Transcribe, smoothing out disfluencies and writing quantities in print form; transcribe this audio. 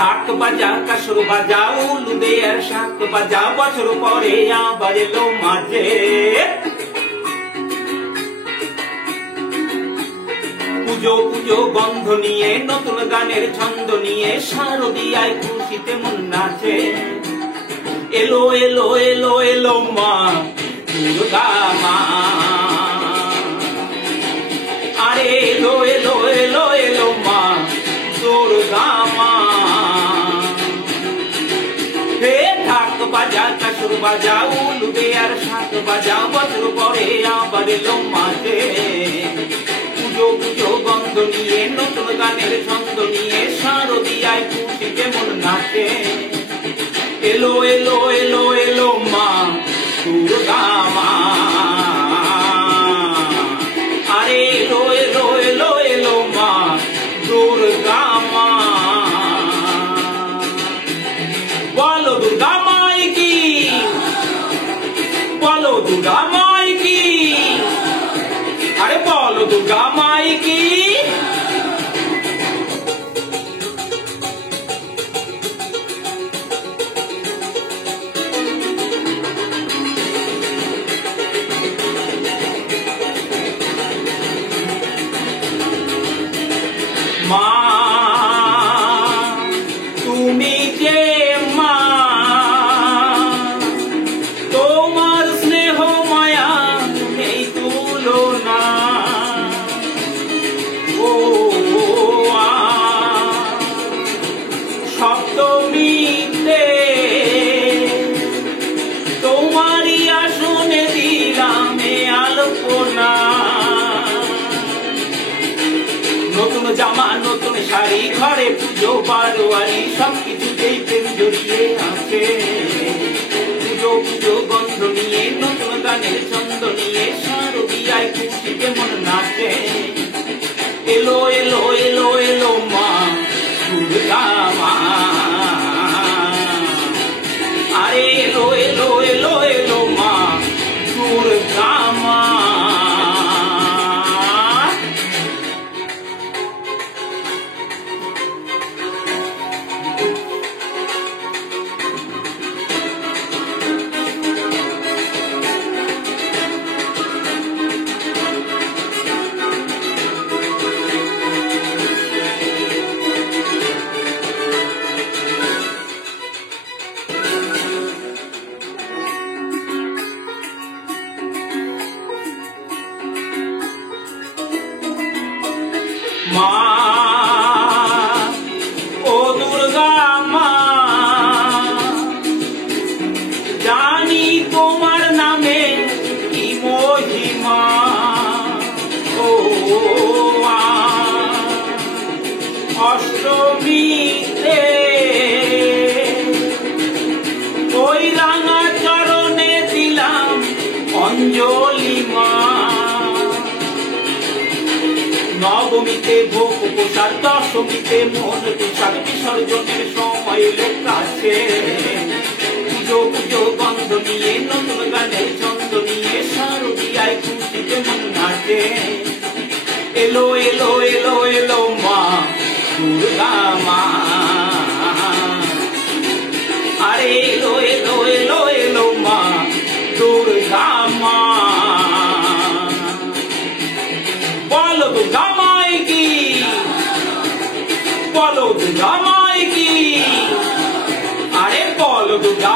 ঢাক বাজা কাসর বাজা উলু দে আর শাক বাজা বছর পরে আবার এলো মাঝে পুজো পুজো গন্ধ নিয়ে নতুন গানের ছন্দ নিয়ে শারদিয়ায় খুশিতে মন নাচে এলো এলো এলো এলো মা দুর্গা মা আরে এলো এলো এলো এলো মা দুর্গা মা হে ঢাক বাজা কাসর বাজা উলু দে আর শাক বাজা বছর পরে আবার এলো মাঝে পুজো পুজো গন্ধ নিয়ে নতুন গানের ছন্দ নিয়ে শারদিয়ায় খুশিতে মন নাচে এলো এলো এলো এলো মা দুর্গা মা আরে এলো এলো এলো এলো মা দুর্গা মা বলো দুর্গা মাই কি বলো দুর্গা মাই কি আরে বলো দুর্গা মাই কি মা তুমি যে মা তোমার স্নেহ মায়া নেই তুলনা ও সপ্তমীতে তোমারই আসনে দিলাম আলপনা নতুন জামা নতুন শাড়ি ঘরে পুজো বারোয়ারি সবকিছুতেই প্রেম জড়িয়ে আছে পুজো পুজো গন্ধ নিয়ে নতুন গানের ছন্দ নিয়ে শারদিয়ায় খুশিতে মন নাচে এলো এলো এলো এলো মা দুর্গা মা আরে এলো এলো এলো এলো মা দুর্গা মা মা ও দুর্গা মা জানি তোমার নামে কি মহিমা ও অষ্টমীতে ওই রাঙা চরণে দিলাম অঞ্জলি মা নবমীতে ভোগ প্রসাদ দশমীতে মন প্রসাদ বিসর্জনের সময় কাছে পুজো পুজো গন্ধ নিয়ে নতুন গানের ছন্দ নিয়ে শারদিয়ায় খুশিতে মন নাচে এলো এলো এলো এলো মা দুর্গা মা আরে এলো এলো এলো এলো মা দুর্গা মা বলো দুর্গা মাই কি বলো দুর্গা মাই কি আরে বলো দুর্গা